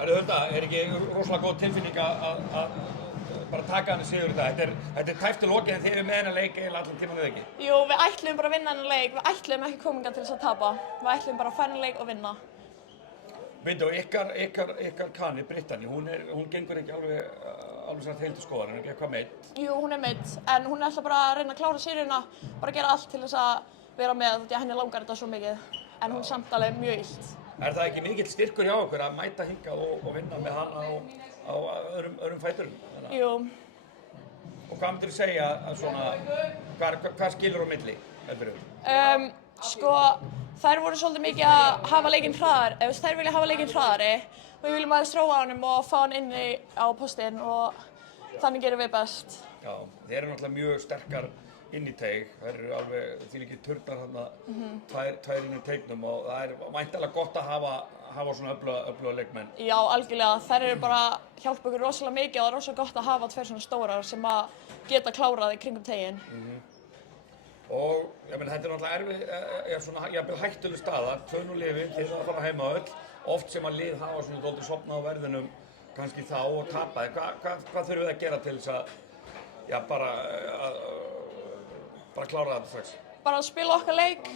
Það Hulda, ekki rosalega góð tilfinning að bara taka hann í sigur í dag? Þetta tæpt til lokið en þið með hennar leik eiginlega allan tímann eða ekki? Jú, við ætluðum bara að vinna hennar leik, við ætluðum ekki kominga til þess að tapa. Við ætluðum bara að færa hennar leik og vinna. Veitu, ykkar kani, Brittany, hún gengur ekki alveg svona heil til skoðan, ekki eitthvað meidd? Jú, hún meidd, en hún ætla bara að reyna að klára sériuna, bara gera allt til þess að vera með, því að henni langar þetta svo mikið. En hún samt alveg mjög illt. Er það ekki mikill styrkur hjá okkur að mæta hingað og vinna með hana á öðrum fæturum? Jú. Og hvað myndir þú segja að svona, hvað skilur á milli, heldur þú? Sko, þær voru svolítið mikið að hafa leikinn hraðar, ef þær vilja hafa leikinn hraðari. Við viljum aðeins þróa á honum og fá hann inn á postinn og þannig gerum við best. Já, þeir eru náttúrulega mjög sterkar inn í teig, þær eru alveg þvílíkir turnar þarna, tvær inn í teignum og það er væntanlega gott að hafa svona öfluga leikmenn. Já, algjörlega, þær eru bara að hjálpa okkur rosalega mikið og það er rosalega gott að hafa tveir svona stórar sem að geta klárað í kringum teiginn. Og ég meina, þetta er náttúrulega svona jafnvel hættuleg staða, 2-0 liðin, þið að fara heima öll, oft sem að lið hafa svona dálítið sofnað á verðinum kannski þá og tapaði. Hvað þurfum við að gera til þess að, já, bara klára þetta strax? Bara spila okkar leik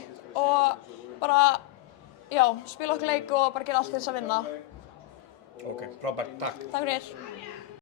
og bara, já, spila okkar leik og bara gera allt til þess að vinna. Ok, frábært, takk. Takk fyrir.